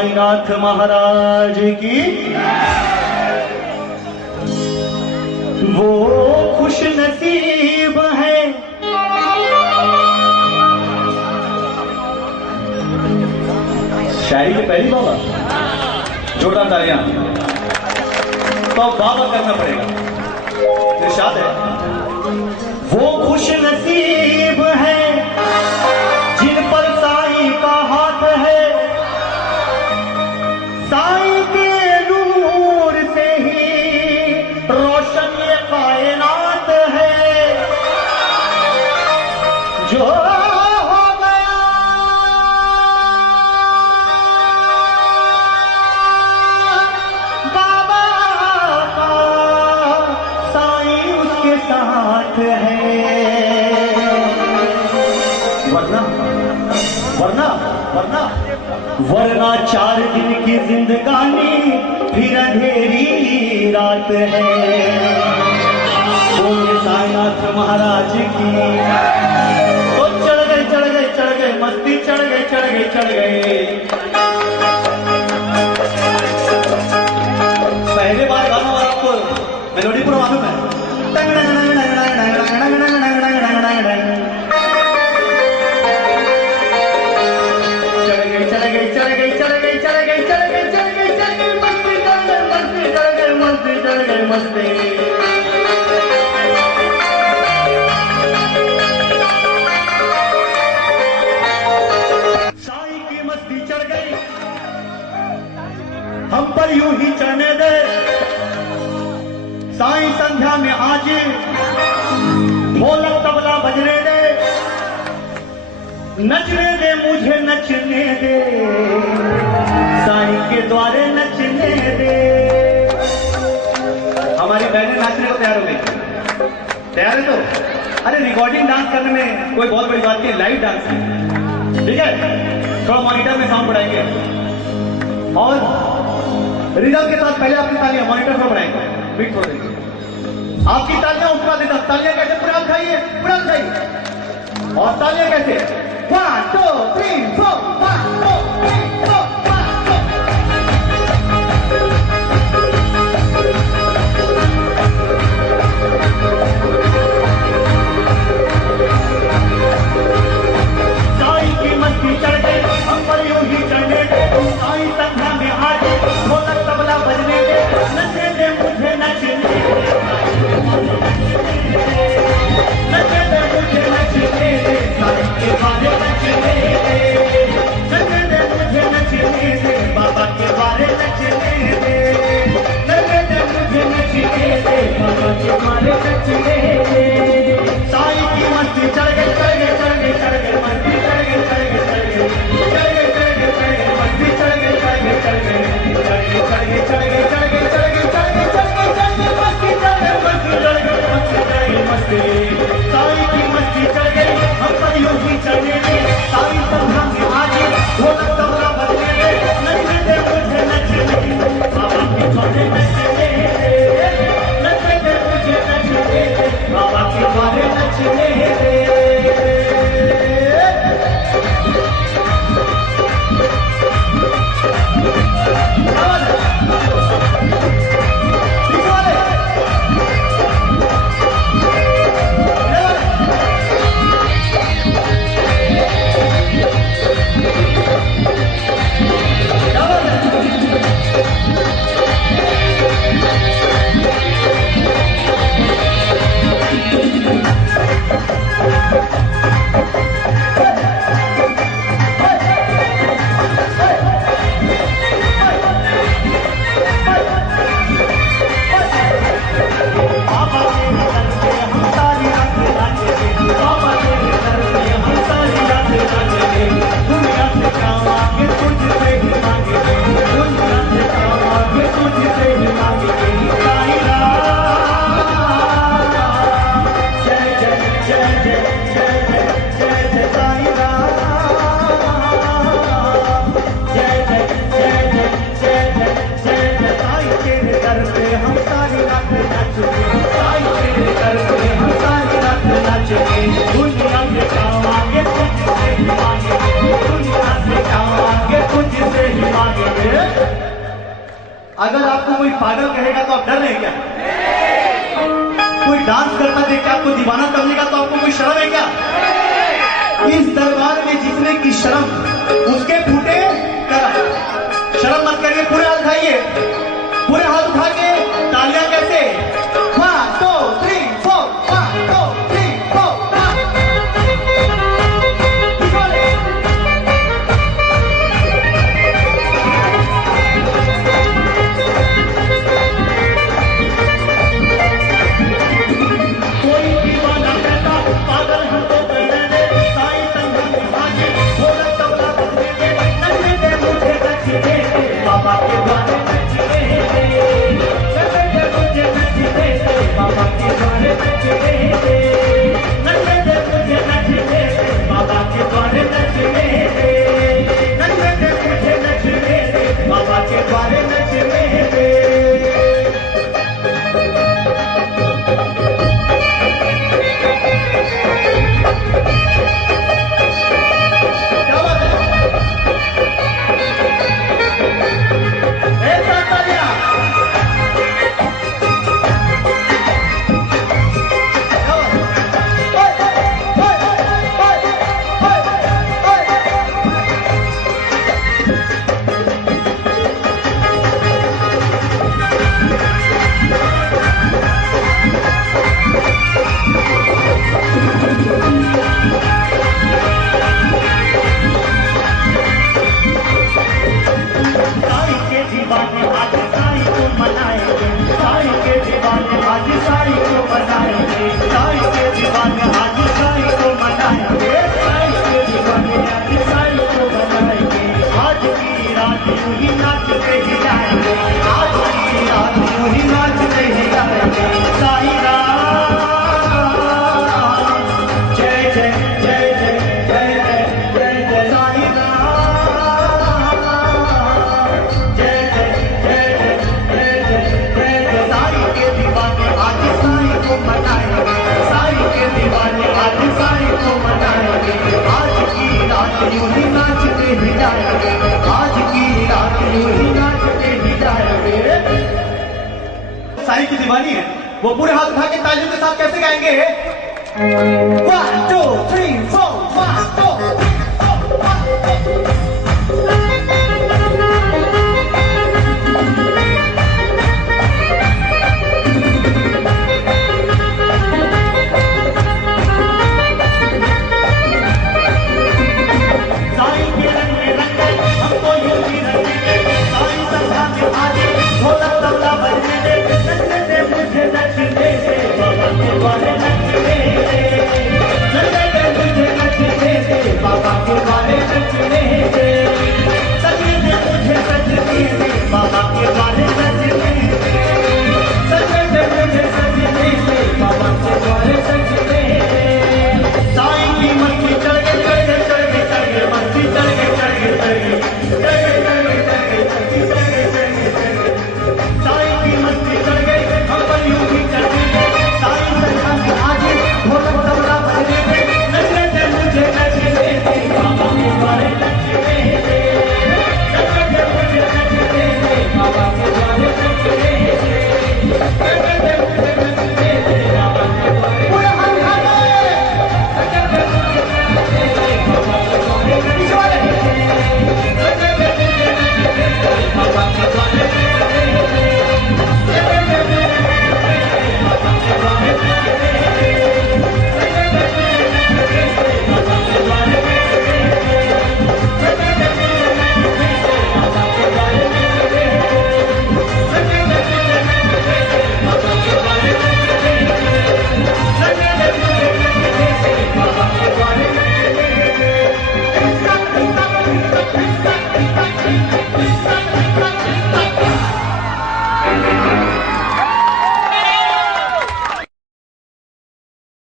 साईनाथ महाराज की। वो खुश नसीब है शायरी के पहली बाबा जोड़ा तालियां तो बाबा करना पड़ेगा। इरशाद है वो खुश नसीब है जिन पर साईं का हाथ है, साईं के नूर से ही रोशन ये कायनात है। जो हो गया बाबा का, साईं उसके साथ है। वरना वरना वरना वरना 4 दिन की जिंदगानी फिर अंधेरी रात है। बोले साईनाथ महाराज की। तो चढ़ गए मस्ती चढ़ गए। पहले बार गाना और आपको मेलोडी पूरा मालूम है। मस्ती साईं की मस्ती चढ़ गई, हम पर यूं ही चढ़ने दे। साईं संध्या में आज ढोलक तबला बजने दे, नचने दे मुझे नचने दे, साईं के द्वारे नचने दे। हमारी बहनें नाचने को तैयार हो गई। तैयार है तो? अरे रिकॉर्डिंग डांस करने में कोई बहुत बड़ी बात नहीं, लाइव डांस है, ठीक है? थोड़ा मॉनिटर में साउंड बढ़ाएंगे और रिदम के साथ पहले अपनी तालियां मॉनिटर पर बढ़ाएंगे, बीट हो देंगे। आपकी तालियां उसके बाद रिदम। तालियां कैसे? पूरा उठाइए और तालियां कैसे? 1 2 3 4 1 2 3 4 चढ़ गए, हम पर यूं ही चढ़ने दे। साईं संध्या में आज ढोलक तबला बजने दे, नचने दे मुझे नचने दे, नचने दे मुझे नचने दे, साईं के बारे नचने दे, नचने दे अगर आपको कोई पागल कहेगा तो आप डर रहे हैं क्या? कोई डांस करता देख के आपको दीवाना समझेगा तो आपको कोई शर्म है क्या? इस दरबार में जिसने की शर्म उसके फूटे करम। शर्म मत करिए, पूरे हाथ उठाइए, पूरे हाथ उठा के तालियां कैसे? 1 2 3 4 1 2 3 4 कोई दीवाना कहता पागल हम तो कहने दे, साईं संगम भागे भोला तबला बजने दे, नचने दे मुझे नचने दे, बाबा के द्वारे नचने दे, नचने दे मुझे नचने दे, बाबा के द्वारे नचने दे, नचने दे मुझे नचने दे, बाबा के द्वारे नचने दे, नचने दे मुझे नचने दे, बाबा के द्वारे नचने दे। साईं की दीवानी है, वो पूरे हाथ उठा के तालियों के साथ कैसे गाएंगे? 1 2 3 4 1 2 3 4 1 2